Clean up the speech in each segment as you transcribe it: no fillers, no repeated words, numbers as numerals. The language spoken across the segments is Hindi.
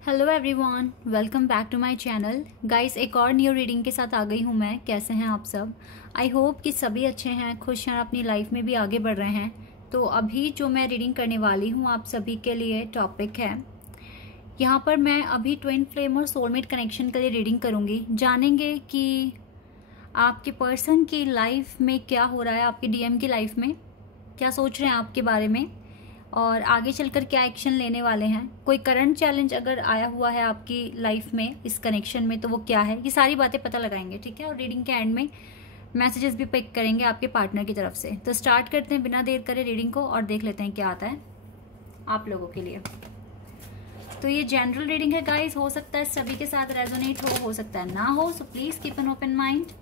Hello everyone, welcome back to my channel. Guys, एक और न्यू रीडिंग के साथ आ गई हूँ मैं। कैसे हैं आप सब? आई होप कि सभी अच्छे हैं, खुश हैं, अपनी लाइफ में भी आगे बढ़ रहे हैं। तो अभी जो मैं रीडिंग करने वाली हूँ आप सभी के लिए टॉपिक है, यहाँ पर मैं अभी ट्विन फ्लेम और सोलमेट कनेक्शन के लिए रीडिंग करूँगी। जानेंगे कि आपके पर्सन की लाइफ में क्या हो रहा है, आपकी डीएम की लाइफ में क्या सोच रहे हैं आपके बारे में, और आगे चलकर क्या एक्शन लेने वाले हैं। कोई करंट चैलेंज अगर आया हुआ है आपकी लाइफ में इस कनेक्शन में तो वो क्या है, ये सारी बातें पता लगाएंगे, ठीक है। और रीडिंग के एंड में मैसेजेस भी पिक करेंगे आपके पार्टनर की तरफ से। तो स्टार्ट करते हैं बिना देर करे रीडिंग को और देख लेते हैं क्या आता है आप लोगों के लिए। तो ये जनरल रीडिंग है गाइस, हो सकता है सभी के साथ रेजोनेट हो सकता है ना हो, so please keep an open mind.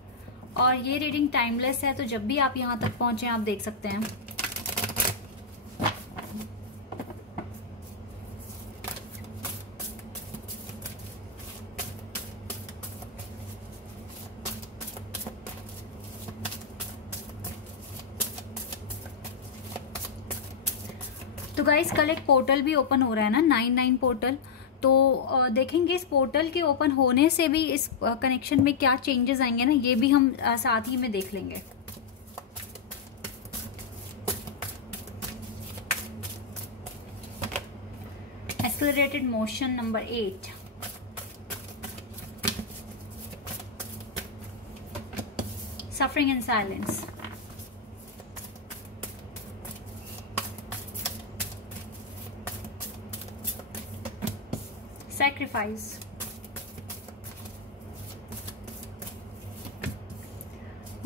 और ये रीडिंग टाइमलेस है, तो जब भी आप यहाँ तक पहुंचे आप देख सकते हैं। तो गाइस, कल एक पोर्टल भी ओपन हो रहा है ना, 99 पोर्टल। तो देखेंगे इस पोर्टल के ओपन होने से भी इस कनेक्शन में क्या चेंजेस आएंगे ना, ये भी हम साथ ही में देख लेंगे। Accelerated motion number 8, suffering in silence, sacrifice,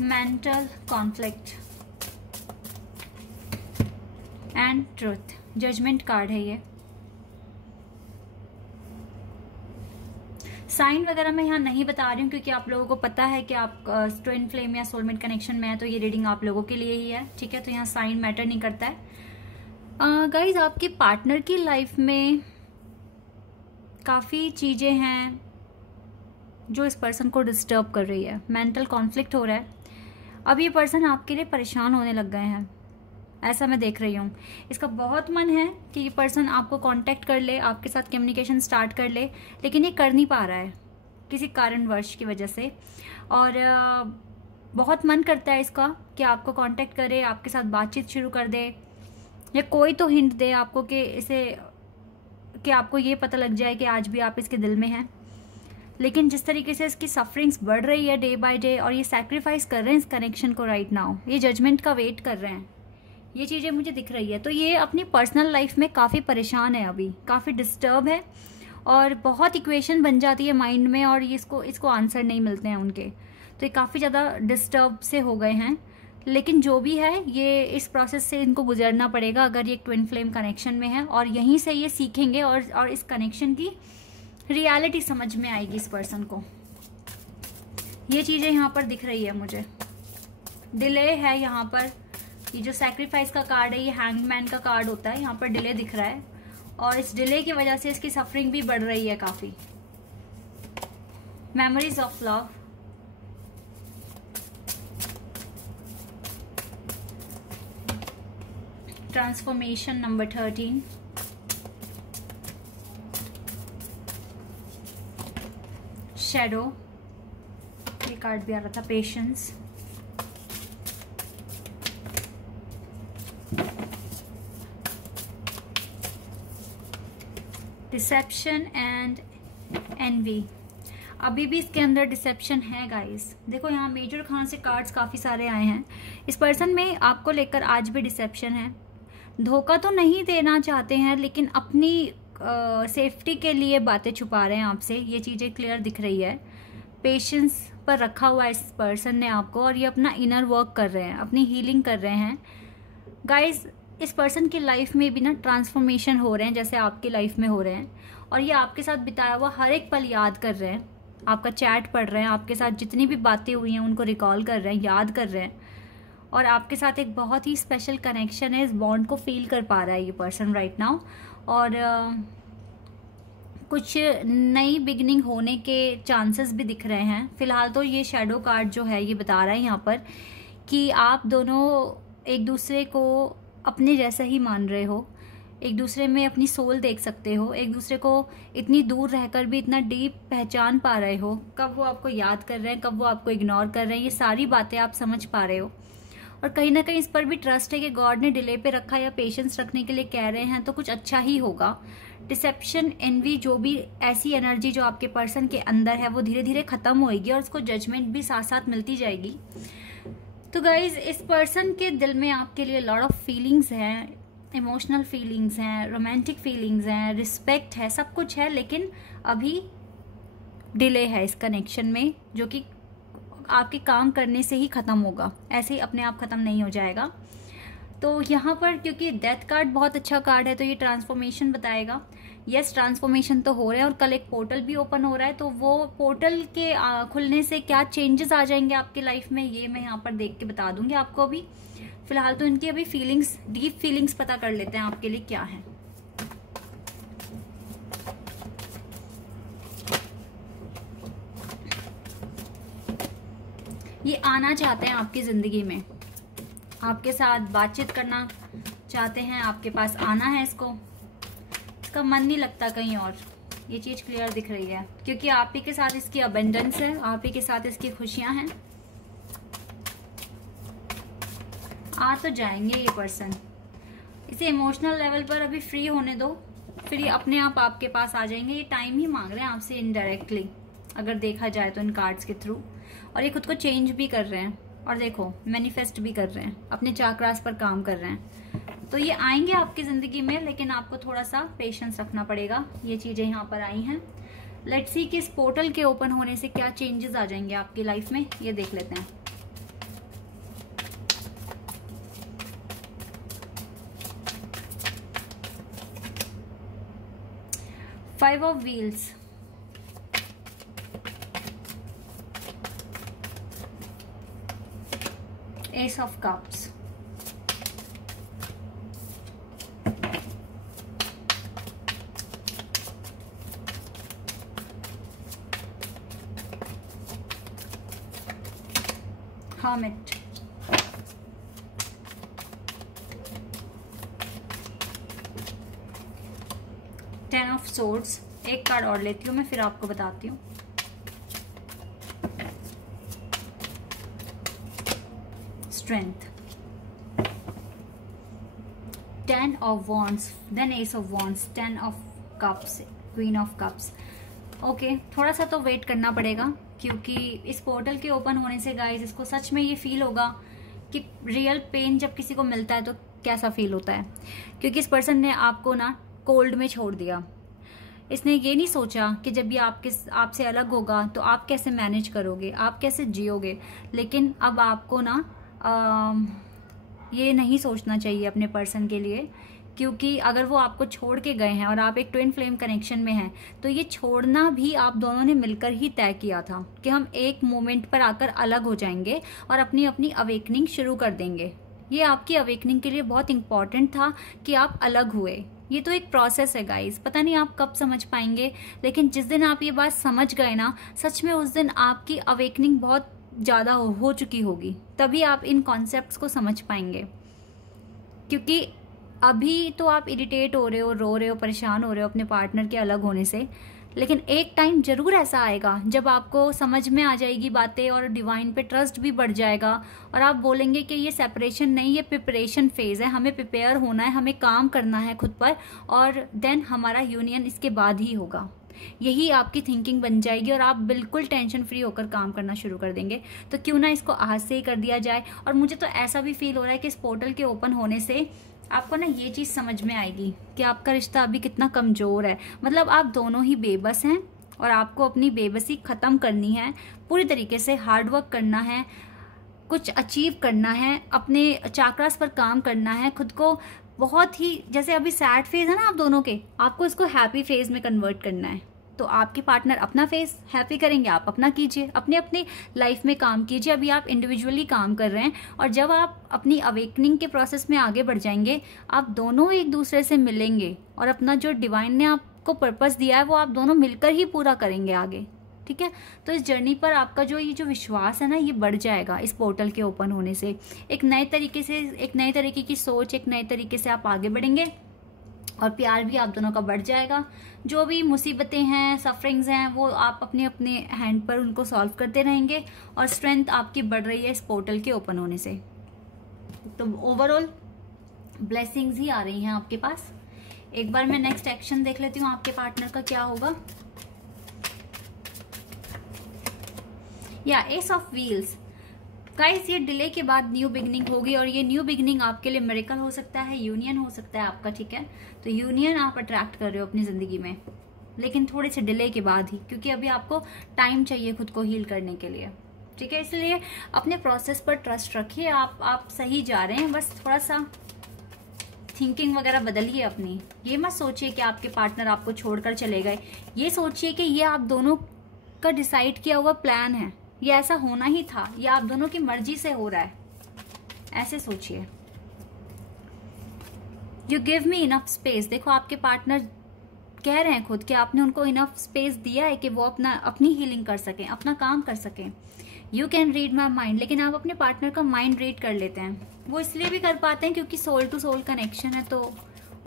mental conflict and truth। Judgement card है ये। साइन वगैरह मैं यहाँ नहीं बता रही हूँ क्योंकि आप लोगों को पता है कि आप ट्विन फ्लेम या सोलमेट कनेक्शन में है, तो ये रीडिंग आप लोगों के लिए ही है, ठीक है। तो यहाँ साइन मैटर नहीं करता है। गाइज, आपके पार्टनर की लाइफ में काफ़ी चीज़ें हैं जो इस पर्सन को डिस्टर्ब कर रही है। मेंटल कॉन्फ्लिक्ट हो रहा है। अब ये पर्सन आपके लिए परेशान होने लग गए हैं, ऐसा मैं देख रही हूँ। इसका बहुत मन है कि ये पर्सन आपको कांटेक्ट कर ले, आपके साथ कम्युनिकेशन स्टार्ट कर ले, लेकिन ये कर नहीं पा रहा है किसी कारणवश की वजह से। और बहुत मन करता है इसका कि आपको कांटेक्ट करे, आपके साथ बातचीत शुरू कर दे, या कोई तो हिंट दे आपको कि आपको ये पता लग जाए कि आज भी आप इसके दिल में हैं। लेकिन जिस तरीके से इसकी सफरिंग्स बढ़ रही है डे बाय डे, और ये सैक्रिफाइस कर रहे हैं इस कनेक्शन को राइट नाउ, ये जजमेंट का वेट कर रहे हैं, ये चीज़ें मुझे दिख रही है। तो ये अपनी पर्सनल लाइफ में काफ़ी परेशान है, अभी काफ़ी डिस्टर्ब है, और बहुत इक्वेशन बन जाती है माइंड में और इसको आंसर नहीं मिलते हैं उनके। तो ये काफ़ी ज़्यादा डिस्टर्ब से हो गए हैं। लेकिन जो भी है, ये इस प्रोसेस से इनको गुजरना पड़ेगा अगर ये ट्विन फ्लेम कनेक्शन में है, और यहीं से ये सीखेंगे और इस कनेक्शन की रियलिटी समझ में आएगी इस पर्सन को। ये चीज़ें यहाँ पर दिख रही है मुझे। डिले है यहाँ पर, ये जो सैक्रिफाइस का कार्ड है, ये हैंगमैन का कार्ड होता है, यहाँ पर डिले दिख रहा है, और इस डिले की वजह से इसकी सफरिंग भी बढ़ रही है काफ़ी। Memories of love, transformation number 13, shadow, ये कार्ड भी आ रहा था, पेशेंस, डिसेप्शन एंड एनवी। अभी भी इसके अंदर डिसेप्शन है गाइस। देखो यहाँ मेजर खान से कार्ड्स काफ़ी सारे आए हैं। इस पर्सन में आपको लेकर आज भी डिसेप्शन है। धोखा तो नहीं देना चाहते हैं, लेकिन अपनी सेफ्टी के लिए बातें छुपा रहे हैं आपसे, ये चीज़ें क्लियर दिख रही है। पेशेंस पर रखा हुआ है इस पर्सन ने आपको, और ये अपना इनर वर्क कर रहे हैं, अपनी हीलिंग कर रहे हैं। गाइस, इस पर्सन की लाइफ में भी ना ट्रांसफॉर्मेशन हो रहे हैं जैसे आपकी लाइफ में हो रहे हैं, और ये आपके साथ बिताया हुआ हर एक पल याद कर रहे हैं, आपका चैट पढ़ रहे हैं, आपके साथ जितनी भी बातें हुई हैं उनको रिकॉल कर रहे हैं, याद कर रहे हैं, और आपके साथ एक बहुत ही स्पेशल कनेक्शन है। इस बॉन्ड को फील कर पा रहा है ये पर्सन राइट नाउ। और कुछ नई बिगनिंग होने के चांसेस भी दिख रहे हैं। फिलहाल तो ये शैडो कार्ड जो है ये बता रहा है यहाँ पर कि आप दोनों एक दूसरे को अपने जैसा ही मान रहे हो, एक दूसरे में अपनी सोल देख सकते हो, एक दूसरे को इतनी दूर रहकर भी इतना डीप पहचान पा रहे हो, कब वो आपको याद कर रहे हैं, कब वो आपको इग्नोर कर रहे हैं, ये सारी बातें आप समझ पा रहे हो। और कहीं ना कहीं इस पर भी ट्रस्ट है कि गॉड ने डिले पे रखा या पेशेंस रखने के लिए कह रहे हैं, तो कुछ अच्छा ही होगा। डिसेप्शन, एनवी, जो भी ऐसी एनर्जी जो आपके पर्सन के अंदर है वो धीरे धीरे खत्म होएगी और उसको जजमेंट भी साथ साथ मिलती जाएगी। तो गाइज, इस पर्सन के दिल में आपके लिए लॉट ऑफ फीलिंग्स हैं, इमोशनल फीलिंग्स हैं, रोमांटिक फीलिंग्स हैं, रिस्पेक्ट है, सब कुछ है, लेकिन अभी डिले है इस कनेक्शन में, जो कि आपके काम करने से ही खत्म होगा, ऐसे ही अपने आप खत्म नहीं हो जाएगा। तो यहाँ पर क्योंकि डेथ कार्ड बहुत अच्छा कार्ड है, तो ये ट्रांसफॉर्मेशन बताएगा। यस, ट्रांसफॉर्मेशन तो हो रहा है और कल एक पोर्टल भी ओपन हो रहा है, तो वो पोर्टल के खुलने से क्या चेंजेस आ जाएंगे आपकी लाइफ में, ये मैं यहाँ पर देख के बता दूंगी आपको। अभी फिलहाल तो इनकी अभी फीलिंग्स, डीप फीलिंग्स पता कर लेते हैं आपके लिए क्या है। ये आना चाहते हैं आपकी जिंदगी में, आपके साथ बातचीत करना चाहते हैं, आपके पास आना है इसको, इसका मन नहीं लगता कहीं और, ये चीज क्लियर दिख रही है, क्योंकि आप ही के साथ इसकी अबेंडेंस है, आप ही के साथ इसकी खुशियां हैं। आ तो जाएंगे ये पर्सन, इसे इमोशनल लेवल पर अभी फ्री होने दो, फिर ये अपने आप आपके पास आ जाएंगे। ये टाइम ही मांग रहे हैं आपसे इनडायरेक्टली, अगर देखा जाए तो इन कार्ड्स के थ्रू, और ये खुद को चेंज भी कर रहे हैं, और देखो मैनिफेस्ट भी कर रहे हैं, अपने चाक्रास पर काम कर रहे हैं। तो ये आएंगे आपकी जिंदगी में, लेकिन आपको थोड़ा सा पेशेंस रखना पड़ेगा। ये चीजें यहाँ पर आई हैं। लेट्स सी कि इस पोर्टल के ओपन होने से क्या चेंजेस आ जाएंगे आपकी लाइफ में, ये देख लेते हैं। Five of wheels, ace of cups, hermit, ten of swords. एक कार्ड और लेती हूँ मैं, फिर आपको बताती हूँ। Strength, ten of wands, then ace of wands, ten of cups, queen of cups. Okay, थोड़ा सा तो वेट करना पड़ेगा, क्योंकि इस पोर्टल के ओपन होने से गाइस इसको सच में ये फील होगा कि रियल पेन जब किसी को मिलता है तो कैसा फील होता है। क्योंकि इस पर्सन ने आपको ना कोल्ड में छोड़ दिया, इसने ये नहीं सोचा कि जब ये आपसे अलग होगा तो आप कैसे मैनेज करोगे, आप कैसे जियोगे। लेकिन अब आपको ना ये नहीं सोचना चाहिए अपने पर्सन के लिए, क्योंकि अगर वो आपको छोड़ के गए हैं और आप एक ट्विन फ्लेम कनेक्शन में हैं, तो ये छोड़ना भी आप दोनों ने मिलकर ही तय किया था कि हम एक मोमेंट पर आकर अलग हो जाएंगे और अपनी अपनी अवेकनिंग शुरू कर देंगे। ये आपकी अवेकनिंग के लिए बहुत इंपॉर्टेंट था कि आप अलग हुए। ये तो एक प्रोसेस है गाइस, पता नहीं आप कब समझ पाएंगे, लेकिन जिस दिन आप ये बात समझ गए ना, सच में उस दिन आपकी अवेकनिंग बहुत ज़्यादा हो चुकी होगी, तभी आप इन कॉन्सेप्ट्स को समझ पाएंगे। क्योंकि अभी तो आप इरिटेट हो रहे हो, रो रहे हो, परेशान हो रहे हो अपने पार्टनर के अलग होने से, लेकिन एक टाइम जरूर ऐसा आएगा जब आपको समझ में आ जाएगी बातें और डिवाइन पे ट्रस्ट भी बढ़ जाएगा, और आप बोलेंगे कि ये सेपरेशन नहीं, ये प्रिपरेशन फेज है, हमें प्रिपेयर होना है, हमें काम करना है खुद पर, और देन हमारा यूनियन इसके बाद ही होगा। यही आपकी थिंकिंग बन जाएगी और आप बिल्कुल टेंशन फ्री होकर काम करना शुरू कर देंगे। तो क्यों ना इसको आज से ही कर दिया जाए। और मुझे तो ऐसा भी फील हो रहा है कि इस पोर्टल के ओपन होने से आपको ना ये चीज़ समझ में आएगी कि आपका रिश्ता अभी कितना कमज़ोर है। मतलब आप दोनों ही बेबस हैं और आपको अपनी बेबसी ख़त्म करनी है, पूरी तरीके से हार्डवर्क करना है, कुछ अचीव करना है, अपने चाक्रास पर काम करना है, खुद को बहुत ही, जैसे अभी सैड फेज है ना आप दोनों के, आपको इसको हैप्पी फेज में कन्वर्ट करना है। तो आपके पार्टनर अपना फेस हैप्पी करेंगे, आप अपना कीजिए, अपने अपनी लाइफ में काम कीजिए। अभी आप इंडिविजुअली काम कर रहे हैं, और जब आप अपनी अवेकनिंग के प्रोसेस में आगे बढ़ जाएंगे, आप दोनों एक दूसरे से मिलेंगे और अपना जो डिवाइन ने आपको पर्पस दिया है वो आप दोनों मिलकर ही पूरा करेंगे आगे। ठीक है, तो इस जर्नी पर आपका जो ये जो विश्वास है ना, ये बढ़ जाएगा इस पोर्टल के ओपन होने से। एक नए तरीके से, एक नए तरीके की सोच, एक नए तरीके से आप आगे बढ़ेंगे। और प्यार भी आप दोनों का बढ़ जाएगा। जो भी मुसीबतें हैं, सफरिंग्स हैं, वो आप अपने अपने हैंड पर उनको सॉल्व करते रहेंगे और स्ट्रेंथ आपकी बढ़ रही है इस पोर्टल के ओपन होने से। तो ओवरऑल ब्लेसिंग्स ही आ रही हैं आपके पास। एक बार मैं नेक्स्ट एक्शन देख लेती हूँ आपके पार्टनर का क्या होगा। या एस ऑफ व्हील्स। गाइस, ये डिले के बाद न्यू बिगनिंग होगी और ये न्यू बिगनिंग आपके लिए मिरेकल हो सकता है, यूनियन हो सकता है आपका, ठीक है। तो यूनियन आप अट्रैक्ट कर रहे हो अपनी जिंदगी में, लेकिन थोड़े से डिले के बाद ही, क्योंकि अभी आपको टाइम चाहिए खुद को हील करने के लिए, ठीक है। इसलिए अपने प्रोसेस पर ट्रस्ट रखिए, आप सही जा रहे हैं। बस थोड़ा सा थिंकिंग वगैरह बदलिए अपनी। ये मत सोचिए कि आपके पार्टनर आपको छोड़कर चले गए, ये सोचिए कि ये आप दोनों का डिसाइड किया हुआ प्लान है, ये ऐसा होना ही था, ये आप दोनों की मर्जी से हो रहा है, ऐसे सोचिए। You give me enough space. देखो आपके पार्टनर कह रहे हैं खुद कि आपने उनको इनफ स्पेस दिया है कि वो अपनी हीलिंग कर सकें, अपना काम कर सकें। You can read my mind. लेकिन आप अपने पार्टनर का माइंड रीड कर लेते हैं। वो इसलिए भी कर पाते हैं क्योंकि सोल टू सोल कनेक्शन है, तो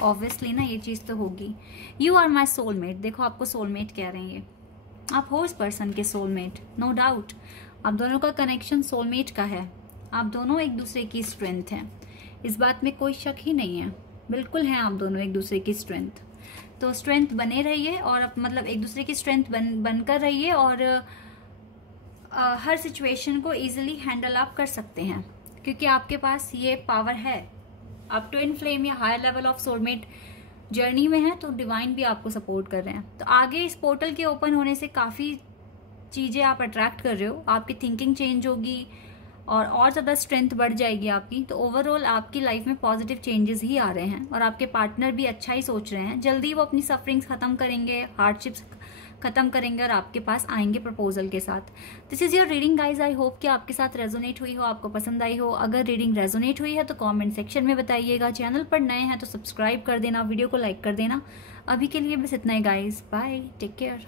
ऑब्वियसली ना ये चीज तो होगी। You are my soulmate. देखो आपको सोलमेट कह रहे हैं ये, आप हो इस पर्सन के सोलमेट, नो डाउट। आप दोनों का कनेक्शन सोलमेट का है, आप दोनों एक दूसरे की स्ट्रेंथ हैं, इस बात में कोई शक ही नहीं है। बिल्कुल हैं आप दोनों एक दूसरे की स्ट्रेंथ। तो स्ट्रेंथ बने रहिए और मतलब एक दूसरे की स्ट्रेंथ बनकर रहिए और हर सिचुएशन को इजीली हैंडल आप कर सकते हैं, क्योंकि आपके पास ये पावर है। आप ट्विन फ्लेम या higher level of soulmate journey में है, तो डिवाइन भी आपको सपोर्ट कर रहे हैं। तो आगे इस पोर्टल के ओपन होने से काफी चीजें आप अट्रैक्ट कर रहे हो, आपकी थिंकिंग चेंज होगी और ज्यादा स्ट्रेंथ बढ़ जाएगी आपकी। तो ओवरऑल आपकी लाइफ में पॉजिटिव चेंजेस ही आ रहे हैं और आपके पार्टनर भी अच्छा ही सोच रहे हैं। जल्दी वो अपनी सफरिंग्स खत्म करेंगे, हार्डशिप्स खत्म करेंगे और आपके पास आएंगे प्रपोजल के साथ। This is your reading guys. I hope कि आपके साथ रेजोनेट हुई हो, आपको पसंद आई हो। अगर रीडिंग रेजोनेट हुई है तो कमेंट सेक्शन में बताइएगा। चैनल पर नए हैं तो सब्सक्राइब कर देना, वीडियो को लाइक कर देना। अभी के लिए बस इतना ही गाइज, बाय, टेक केयर।